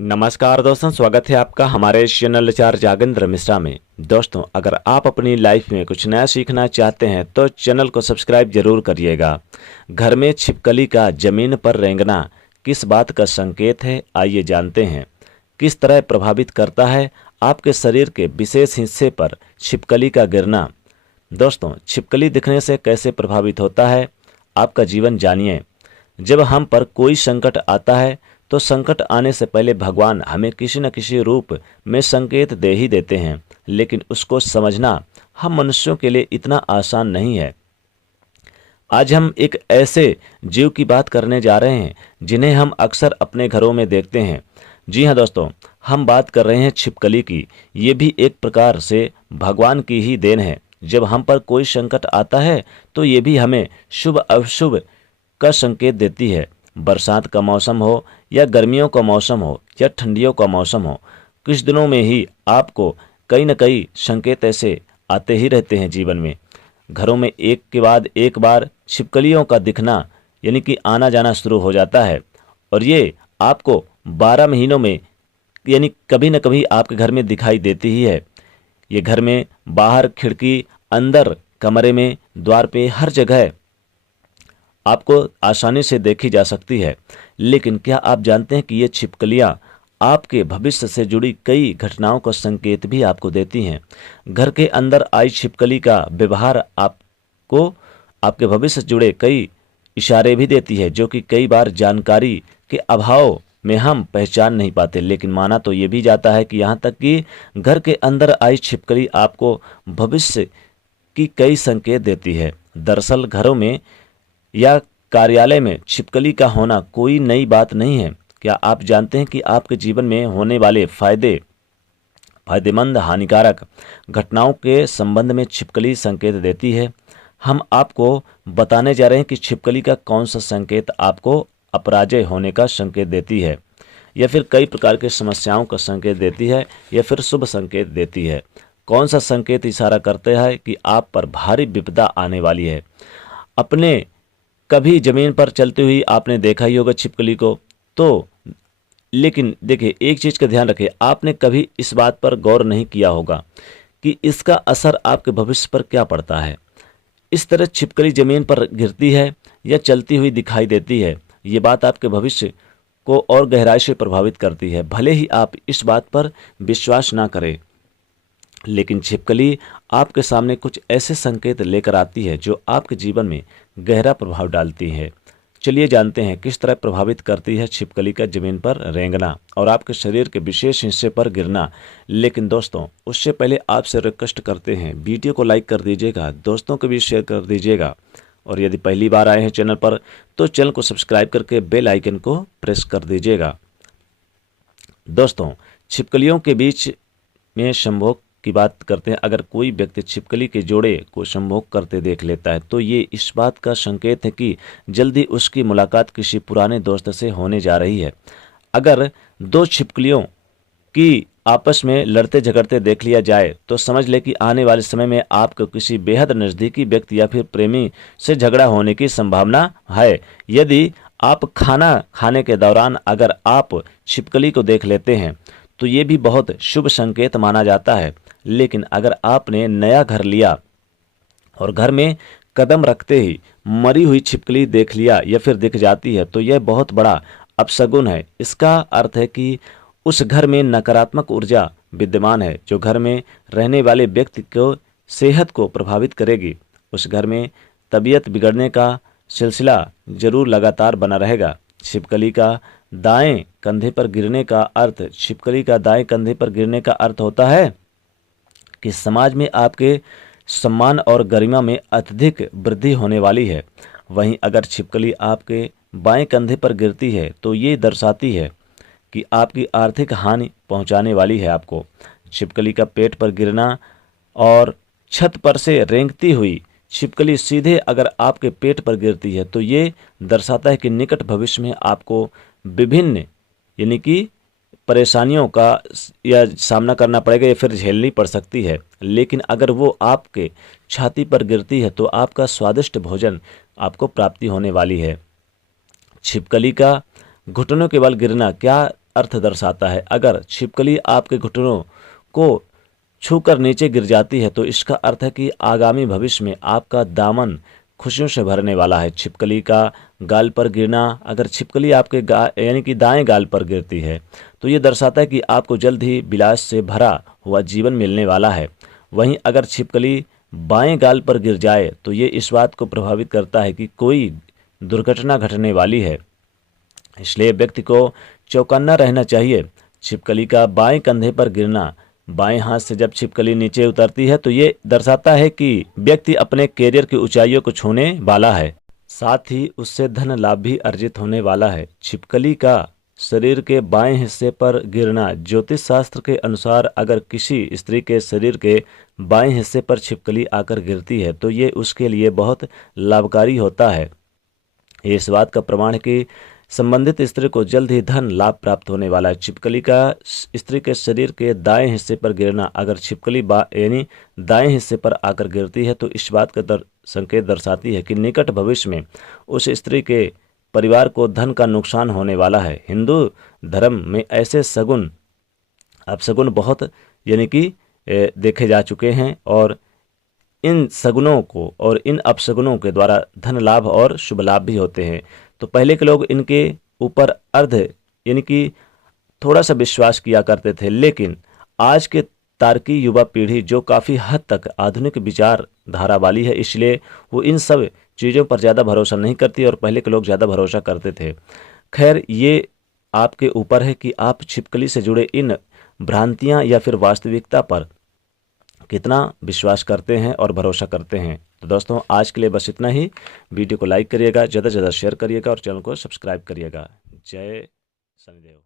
नमस्कार दोस्तों, स्वागत है आपका हमारे चैनल आचार्य जागेंद्र मिश्रा में। दोस्तों, अगर आप अपनी लाइफ में कुछ नया सीखना चाहते हैं तो चैनल को सब्सक्राइब जरूर करिएगा। घर में छिपकली का जमीन पर रेंगना किस बात का संकेत है, आइए जानते हैं। किस तरह प्रभावित करता है आपके शरीर के विशेष हिस्से पर छिपकली का गिरना। दोस्तों, छिपकली दिखने से कैसे प्रभावित होता है आपका जीवन, जानिए। जब हम पर कोई संकट आता है तो संकट आने से पहले भगवान हमें किसी न किसी रूप में संकेत दे ही देते हैं, लेकिन उसको समझना हम मनुष्यों के लिए इतना आसान नहीं है। आज हम एक ऐसे जीव की बात करने जा रहे हैं जिन्हें हम अक्सर अपने घरों में देखते हैं। जी हाँ दोस्तों, हम बात कर रहे हैं छिपकली की। ये भी एक प्रकार से भगवान की ही देन है। जब हम पर कोई संकट आता है तो ये भी हमें शुभ अशुभ का संकेत देती है। बरसात का मौसम हो या गर्मियों का मौसम हो या ठंडियों का मौसम हो, कुछ दिनों में ही आपको कई न कई संकेत ऐसे आते ही रहते हैं जीवन में। घरों में एक के बाद एक बार छिपकलियों का दिखना यानी कि आना जाना शुरू हो जाता है, और ये आपको 12 महीनों में यानी कभी न कभी आपके घर में दिखाई देती ही है। ये घर में, बाहर, खिड़की, अंदर, कमरे में, द्वार पे, हर जगह आपको आसानी से देखी जा सकती है। लेकिन क्या आप जानते हैं कि ये छिपकलियां आपके भविष्य से जुड़ी कई घटनाओं का संकेत भी आपको देती हैं। घर के अंदर आई छिपकली का व्यवहार आपको आपके भविष्य से जुड़े कई इशारे भी देती है, जो कि कई बार जानकारी के अभाव में हम पहचान नहीं पाते। लेकिन माना तो ये भी जाता है कि यहाँ तक कि घर के अंदर आई छिपकली आपको भविष्य की कई संकेत देती है। दरअसल घरों में या कार्यालय में छिपकली का होना कोई नई बात नहीं है। क्या आप जानते हैं कि आपके जीवन में होने वाले फायदेमंद, हानिकारक घटनाओं के संबंध में छिपकली संकेत देती है। हम आपको बताने जा रहे हैं कि छिपकली का कौन सा संकेत आपको अपराजय होने का संकेत देती है, या फिर कई प्रकार के समस्याओं का संकेत देती है, या फिर शुभ संकेत देती है। कौन सा संकेत इशारा करता है कि आप पर भारी विपदा आने वाली है। अपने कभी जमीन पर चलती हुई आपने देखा ही होगा छिपकली को, तो लेकिन देखिए, एक चीज़ का ध्यान रखिए, आपने कभी इस बात पर गौर नहीं किया होगा कि इसका असर आपके भविष्य पर क्या पड़ता है। इस तरह छिपकली जमीन पर गिरती है या चलती हुई दिखाई देती है, ये बात आपके भविष्य को और गहराई से प्रभावित करती है। भले ही आप इस बात पर विश्वास ना करें, लेकिन छिपकली आपके सामने कुछ ऐसे संकेत लेकर आती है जो आपके जीवन में गहरा प्रभाव डालती है। चलिए जानते हैं किस तरह प्रभावित करती है छिपकली का जमीन पर रेंगना और आपके शरीर के विशेष हिस्से पर गिरना। लेकिन दोस्तों, उससे पहले आपसे रिक्वेस्ट करते हैं, वीडियो को लाइक कर दीजिएगा, दोस्तों को भी शेयर कर दीजिएगा, और यदि पहली बार आए हैं चैनल पर तो चैनल को सब्सक्राइब करके बेल आइकन को प्रेस कर दीजिएगा। दोस्तों, छिपकलियों के बीच में संभोग की बात करते हैं। अगर कोई व्यक्ति छिपकली के जोड़े को संभोग करते देख लेता है तो ये इस बात का संकेत है कि जल्दी उसकी मुलाकात किसी पुराने दोस्त से होने जा रही है। अगर दो छिपकलियों की आपस में लड़ते झगड़ते देख लिया जाए तो समझ ले कि आने वाले समय में आपको किसी बेहद नज़दीकी व्यक्ति या फिर प्रेमी से झगड़ा होने की संभावना है। यदि आप खाना खाने के दौरान अगर आप छिपकली को देख लेते हैं तो ये भी बहुत शुभ संकेत माना जाता है। लेकिन अगर आपने नया घर लिया और घर में कदम रखते ही मरी हुई छिपकली देख लिया या फिर दिख जाती है तो यह बहुत बड़ा अपशगुन है। इसका अर्थ है कि उस घर में नकारात्मक ऊर्जा विद्यमान है जो घर में रहने वाले व्यक्ति को सेहत को प्रभावित करेगी। उस घर में तबीयत बिगड़ने का सिलसिला जरूर लगातार बना रहेगा। छिपकली का दाएं कंधे पर गिरने का अर्थ होता है कि समाज में आपके सम्मान और गरिमा में अत्यधिक वृद्धि होने वाली है। वहीं अगर छिपकली आपके बाएं कंधे पर गिरती है तो ये दर्शाती है कि आपकी आर्थिक हानि पहुंचाने वाली है आपको। छिपकली का पेट पर गिरना और छत पर से रेंगती हुई छिपकली सीधे अगर आपके पेट पर गिरती है तो ये दर्शाता है कि निकट भविष्य में आपको विभिन्न यानी कि परेशानियों का या सामना करना पड़ेगा या फिर झेलनी पड़ सकती है। लेकिन अगर वो आपके छाती पर गिरती है तो आपका स्वादिष्ट भोजन आपको प्राप्ति होने वाली है। छिपकली का घुटनों के बल गिरना क्या अर्थ दर्शाता है। अगर छिपकली आपके घुटनों को छूकर नीचे गिर जाती है तो इसका अर्थ है कि आगामी भविष्य में आपका दामन खुशियों से भरने वाला है। छिपकली का गाल पर गिरना, अगर छिपकली आपके यानी कि दाएं गाल पर गिरती है तो ये दर्शाता है कि आपको जल्द ही विलास से भरा हुआ जीवन मिलने वाला है। वहीं अगर छिपकली बाएं गाल पर गिर जाए तो ये इस बात को प्रभावित करता है कि कोई दुर्घटना घटने वाली है, इसलिए व्यक्ति को चौकन्ना रहना चाहिए। छिपकली का बाएं कंधे पर गिरना, बाएं हाथ से जब छिपकली नीचे उतरती है तो ये दर्शाता है कि व्यक्ति अपने कैरियर की ऊंचाइयों को छूने वाला है, साथ ही उससे धन लाभ भी अर्जित होने वाला है। छिपकली का शरीर के बाएं हिस्से पर गिरना, ज्योतिष शास्त्र के अनुसार अगर किसी स्त्री के शरीर के बाएं हिस्से पर छिपकली आकर गिरती है तो ये उसके लिए बहुत लाभकारी होता है। ये इस बात का प्रमाण है कि संबंधित स्त्री को जल्द ही धन लाभ प्राप्त होने वाला है। छिपकली का स्त्री के शरीर के दाएं हिस्से पर गिरना, अगर छिपकली यानी दाएं हिस्से पर आकर गिरती है तो इस बात का संकेत दर्शाती है कि निकट भविष्य में उस स्त्री के परिवार को धन का नुकसान होने वाला है। हिंदू धर्म में ऐसे सगुन अपशगुन बहुत यानी कि देखे जा चुके हैं और इन सगुनों को और इन अपशगुनों के द्वारा धन लाभ और शुभ लाभ भी होते हैं। तो पहले के लोग इनके ऊपर अर्ध यानी कि थोड़ा सा विश्वास किया करते थे, लेकिन आज के तार्की युवा पीढ़ी जो काफ़ी हद तक आधुनिक विचारधारा वाली है, इसलिए वो इन सब चीज़ों पर ज़्यादा भरोसा नहीं करती और पहले के लोग ज़्यादा भरोसा करते थे। खैर, ये आपके ऊपर है कि आप छिपकली से जुड़े इन भ्रांतियाँ या फिर वास्तविकता पर कितना विश्वास करते हैं और भरोसा करते हैं। तो दोस्तों, आज के लिए बस इतना ही। वीडियो को लाइक करिएगा, ज़्यादा से ज़्यादा शेयर करिएगा और चैनल को सब्सक्राइब करिएगा। जय शनिदेव।